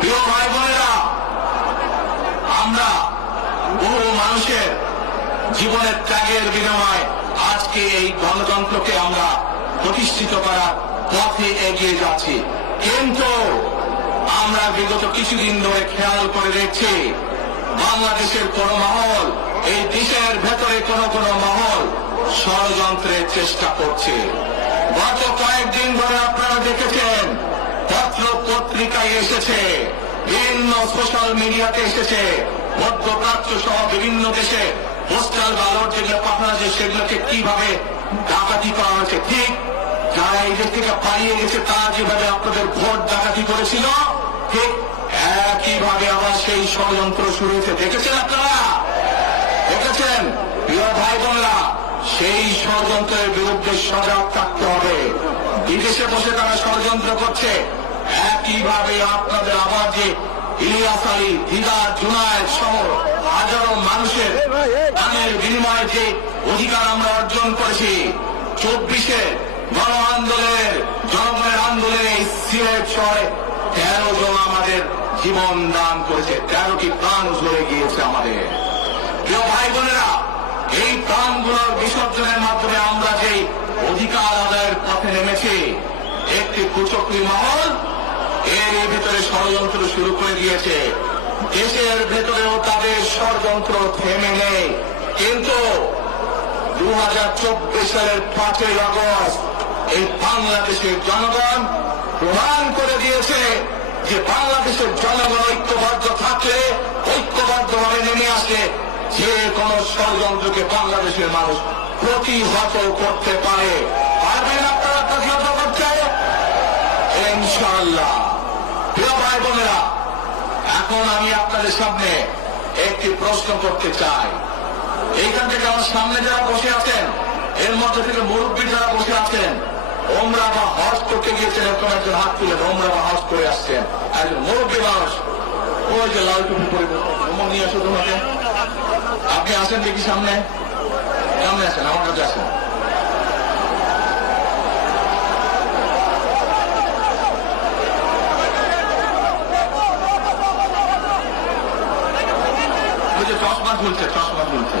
প্রিয় ভাই বোনেরা, আমরা বহু মানুষের জীবনের ত্যাগের বিনিময়ে আজকে এই গণতন্ত্রকে আমরা প্রতিষ্ঠিত করার পথে এগিয়ে যাচ্ছি। কিন্তু আমরা বিগত কিছুদিন ধরে খেয়াল করে দেখছি বাংলাদেশের কোন মহল, এই দেশের ভেতরে কোন কোন মহল ষড়যন্ত্রের চেষ্টা করছে। গত কয়েকদিন ধরে আপনারা দেখেছেন পত্র পত্রিকায় এসেছে, বিভিন্ন সোশ্যাল মিডিয়াতে এসেছে, মধ্যপ্রাচ্য সহ বিভিন্ন দেশে পোস্টাল ব্যালট যেগুলো পাঠানো হয়েছে সেগুলোকে কিভাবে ডাকাতি করা হয়েছে। ঠিক যারা এই দেশ থেকে পালিয়ে গেছে তারা যেভাবে আপনাদের ভোট ডাকাতি করেছিল, ঠিক একইভাবে আবার সেই ষড়যন্ত্র শুরু হয়েছে। দেখেছেন আপনারা? দেখেছেন? প্রিয় ভাই বোনরা, সেই ষড়যন্ত্রের বিরুদ্ধে সজাগ থাকতে হবে। বিদেশে বসে তারা ষড়যন্ত্র করছে, একইভাবে আপনাদের আবার যে ইলিয়াস আলী, দিদার, জুনায়েদ সহ হাজারো মানুষের প্রাণের বিনিময়ে যে অধিকার আমরা অর্জন করেছি, 24-এ গণ আন্দোলনের, জনগণের আন্দোলনে সিলেট শহরে 13 জন আমাদের জীবন দান করেছে, 13টি প্রাণ ঝরে গিয়েছে আমাদের। প্রিয় ভাই বোনেরা, এই প্রাণগুলোর বিসর্জনের মাধ্যমে আমরা যে অধিকার আদায়ের পথে নেমেছি, একটি কুচক্রী মহল এর ভিতরে ষড়যন্ত্র শুরু করে দিয়েছে। দেশের ভেতরেও তাদের ষড়যন্ত্র থেমে নেই। কিন্তু 2024 সালের 5ই আগস্ট এই বাংলাদেশের জনগণ প্রমাণ করে দিয়েছে যে বাংলাদেশের জনগণ ঐক্যবদ্ধ থাকলে, ঐক্যবদ্ধভাবে নেমে আসে, যে কোন ষড়যন্ত্রকে বাংলাদেশের মানুষ প্রতিহত করতে পারে। পারবেন আপনারা প্রতিহত করতে? ইনশাআল্লাহ। প্রিয় ভাই বোনেরা, এখন আমি আপনাদের সামনে একটি প্রশ্ন করতে চাই। এইখান থেকে আমার সামনে যারা বসে আছেন, এর মধ্যে থেকে মুরব্বী যারা বসে আছেন, ওমরা বা হজ করতে গিয়েছেন, এরকম একজন হাত তুলেন, ওমরা বা হজ করে আসছেন, একজন মুরব্বী মানুষ, ওই যে লাল টুপি পরে নিয়ে আসো তোমাকে। আপনি আসেন দেখি সামনে, সামনে আসেন, আমার কাছে আসেন। চশমা খুলছে, চশমা খুলছে।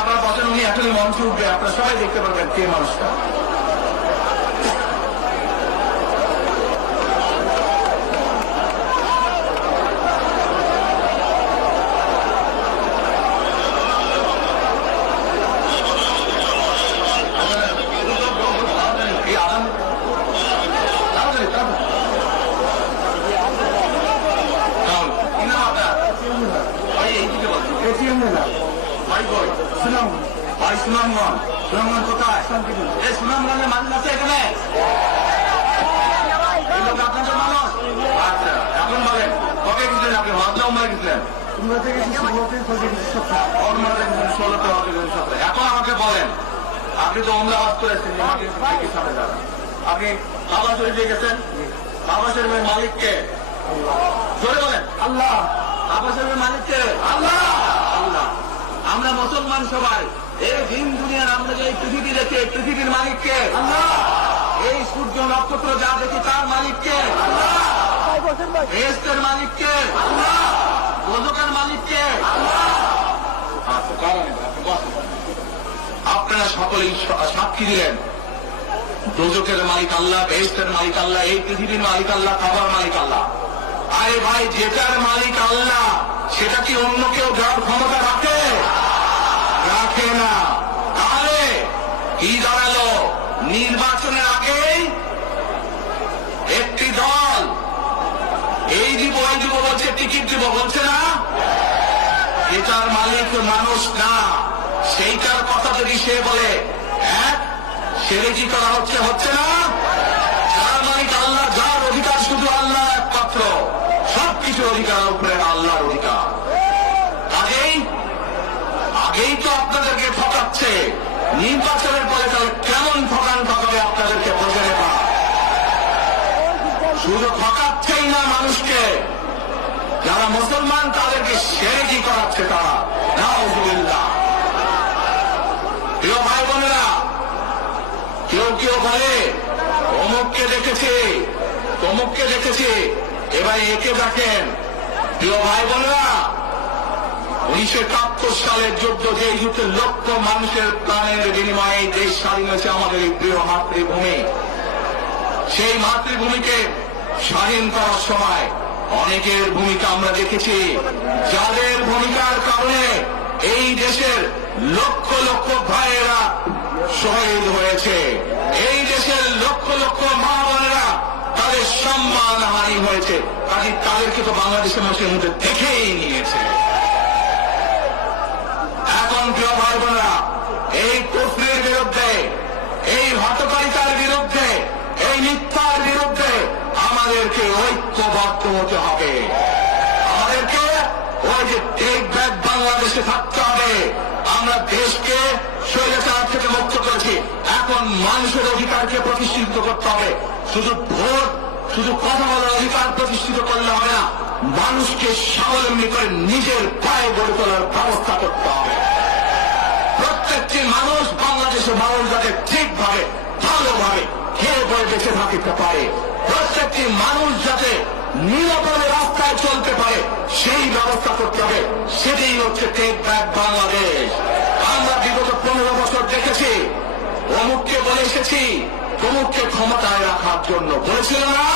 আপনারা বসেন, উনি এখনই মঞ্চে উঠবে, আপনারা সবাই দেখতে পারবেন কে মানুষটা। ভাই সুনামগঞ্জ, সুনামগঞ্জ কোথায়? এই সুনামগঞ্জের মানুষ আছে এখানে? এই লোক আপনাদের মানুষ? আচ্ছা, এখন বলেন কবে গেছিলেন আপনি? হজে উমরায় গেছিলেন? এখন আমাকে বলেন, আপনি তো উমরা হজ করে এসেছেন, আপনি কাবা শরীফে গেছেন? কাবা শরীফের মালিককে জোরে বলেন। আল্লাহ। কাবা শরীফের মালিককে? আল্লাহ। আল্লাহ। আমরা মুসলমান সবাই এই দিন দুনিয়ার আমরা যে পৃথিবী দেখি, পৃথিবীর মালিককে? আল্লাহ। এই সূর্য নক্ষত্র যা দেখি তার মালিককে? আল্লাহ। বেহেশতের মালিককে? আল্লাহ। দোজখের মালিককে? আল্লাহ। আপনারা সকলেই সাক্ষী দিলেন দোজখের মালিক আল্লাহ, বেহেশতের মালিক আল্লাহ, এই পৃথিবীর মালিক আল্লাহ, কাবার মালিক আল্লাহ। আরে ভাই, যেটার মালিক আল্লাহ সেটা কি অন্য কেউ যাওয়ার ক্ষমতা রাখে? রাখে না। তাহলে কি দাঁড়ালো? নির্বাচনের আগেই একটি দল এই দিব ওই দিব বলছে, টিকিট দিব বলছে না? এটার মালিক মানুষ না। সেইটার কথা যদি সে বলে সেরেজি করা হচ্ছে, হচ্ছে না? যার মালিক আল্লাহ, যার অধিকার শুধু আল্লাহ একমাত্র, সবকিছুর অধিকার উপরে আল্লাহর অধিকার। আগেই তো আপনাদেরকে ঠকাচ্ছে, নির্বাচনের পরে তাহলে কেমন ঠকান ঠকাবে আপনাদেরকে বোঝে নেওয়া। শুধু ঠকাচ্ছেই না মানুষকে, যারা মুসলমান তাদেরকে শিরকি করাচ্ছে তারা। নাউযুবিল্লাহ। প্রিয় ভাই বোনেরা, কেউ কেউ বলে অমুককে দেখেছে তমুককে দেখেছে, এবার একে দেখেন। প্রিয় ভাই বোনেরা, 1971 সালের যুদ্ধ, যে যুদ্ধে লক্ষ মানুষের প্রাণের বিনিময়ে দেশ স্বাধীন হয়েছে, আমাদের এই প্রিয় মাতৃভূমি, সেই মাতৃভূমিকে স্বাধীন করার সময় অনেকের ভূমিকা আমরা দেখেছি, যাদের ভূমিকার কারণে এই দেশের লক্ষ লক্ষ ভাইয়েরা শহীদ হয়েছে, এই দেশের লক্ষ লক্ষ মা বোনেরা তাদের সম্মান হানি হয়েছে। কাজে তাদেরকে তো বাংলাদেশের মানুষের মধ্যে দেখেই নিয়েছে। এখন প্রিয় ভাই বোনেরা, এই কুফরির বিরুদ্ধে, এই হটকারিতার বিরুদ্ধে, এই মিথ্যার বিরুদ্ধে আমাদেরকে ঐক্যবদ্ধ হতে হবে। আমাদেরকে ওই যে টেক ব্যাক বাংলাদেশে থাকতে হবে। আমরা দেশকে স্বৈরাচার থেকে মুক্ত করেছি, এখন মানুষের অধিকারকে প্রতিষ্ঠিত করতে হবে। শুধু ভোট, শুধু কথা বলার অধিকার প্রতিষ্ঠিত করলে হবে না, মানুষকে স্বাবলম্বী করে নিজের পায়ে গড়ে তোলার ব্যবস্থা করতে হবে। প্রত্যেকটি মানুষ, বাংলাদেশের মানুষ যাতে ঠিকভাবে ভালোভাবে খেয়ে পরে বেঁচে থাকতে পারে, প্রত্যেকটি মানুষ যাতে নিরাপদে রাস্তায় চলতে পারে, সেই ব্যবস্থা করতে হবে। সেটাই হচ্ছে টেক ব্যাক বাংলাদেশ। আমরা বিগত 15 বছর দেখেছি, অমুককে বলে এসেছি তমুককে ক্ষমতায় রাখার জন্য, বলেছিল না?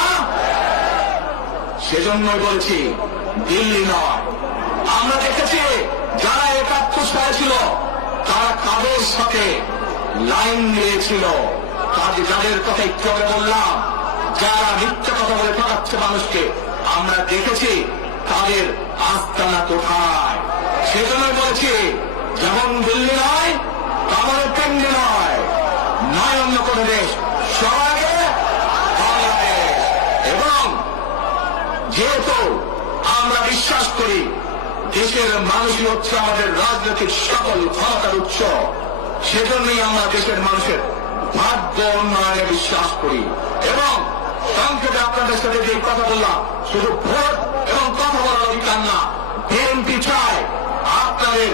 সেজন্যই বলেছি, দিল্লি নয়। আমরা দেখেছি যারা 71 সালে ছিল তারা কাদের সাথে লাইন দিয়েছিল, যাদের কথা একটু আগে বললাম, যারা মিথ্যা কথা বলে ঠকাচ্ছে মানুষকে, আমরা দেখেছি তাদের আস্তানা কোথায়। সেজন্যই বলেছি, যেমন দিল্লি নয় তেমন পেন্ডি নয়, নয় অন্য কোন দেশ, সবার আগে বাংলাদেশ। এবং যেহেতু আমরা বিশ্বাস করি দেশের মানুষই হচ্ছে আমাদের রাজনৈতিক সকল ক্ষমতার উৎস, সেজন্যই আমরা দেশের মানুষের ভাগ্য উন্নয়নে বিশ্বাস করি। এবং সংক্ষেপে আপনাদের সাথে যে কথা বললাম, শুধু ভোট এবং কথা বলার অধিকার না, বিএনপি চায় আপনাদের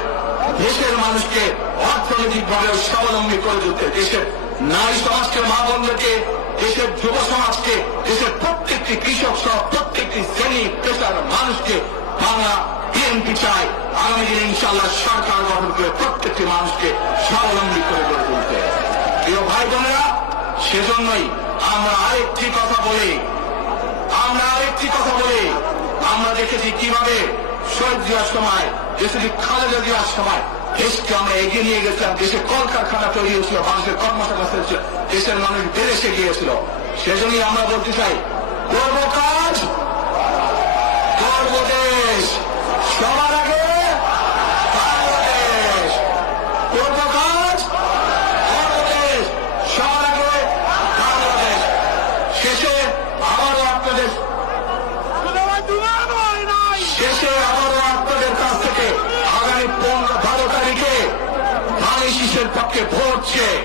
দেশের মানুষকে অর্থনৈতিকভাবে স্বাবলম্বী করে দিতে, দেশের নারী সমাজকে, মা বোনদেরকে, দেশের যুব সমাজকে, দেশের প্রত্যেকটি কৃষক সহ প্রত্যেকটি শ্রেণী পেশার মানুষকে বাংলা বিএনপি চায় আগামী দিনে ইনশাআল্লাহ সরকার গঠন করে প্রত্যেকটি মানুষকে স্বাবলম্বী করে গড়ে তুলতে। প্রিয় ভাই বোনেরা, সেজন্যই আমরা আরেকটি কথা বলি, আমরা দেখেছি কিভাবে শহীদ জিয়ার সময়, দেশে খালেদা জিয়ার সময় দেশকে আমরা এগিয়ে নিয়ে গেছিলাম। দেশে কলকারখানা তৈরি হয়েছিল, মানুষের কর্মসংস্থান হয়েছিল, দেশের মানুষ বিদেশে গিয়েছিল। সেজন্যই আমরা বলতে চাই, করব কাজ, করব দেশ, সবার আগে বাংলাদেশ। করব কাজ, করব দেশ, সবার আগে বাংলাদেশ। শেষে আবারও আপনাদের কাছ থেকে আগামী 15-12 তারিখে ধানের পক্ষে ভোট চেয়ে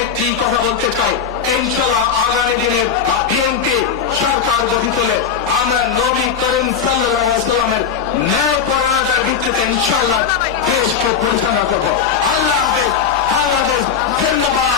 একটি কথা বলতে চাই, ইনশাআল্লাহ আগামী দিনে বিএনপি সরকার গঠিত হলে আমরা নবী করিম সাল্লাল্লাহু আলাইহি ওয়াসাল্লামের ন্যায় পরায়ণতার ভিত্তিতে ইনশাআল্লাহ দেশকে পরিচালনা করব। আল্লাহ হাফেজ, বাংলাদেশ জিন্দাবাদ।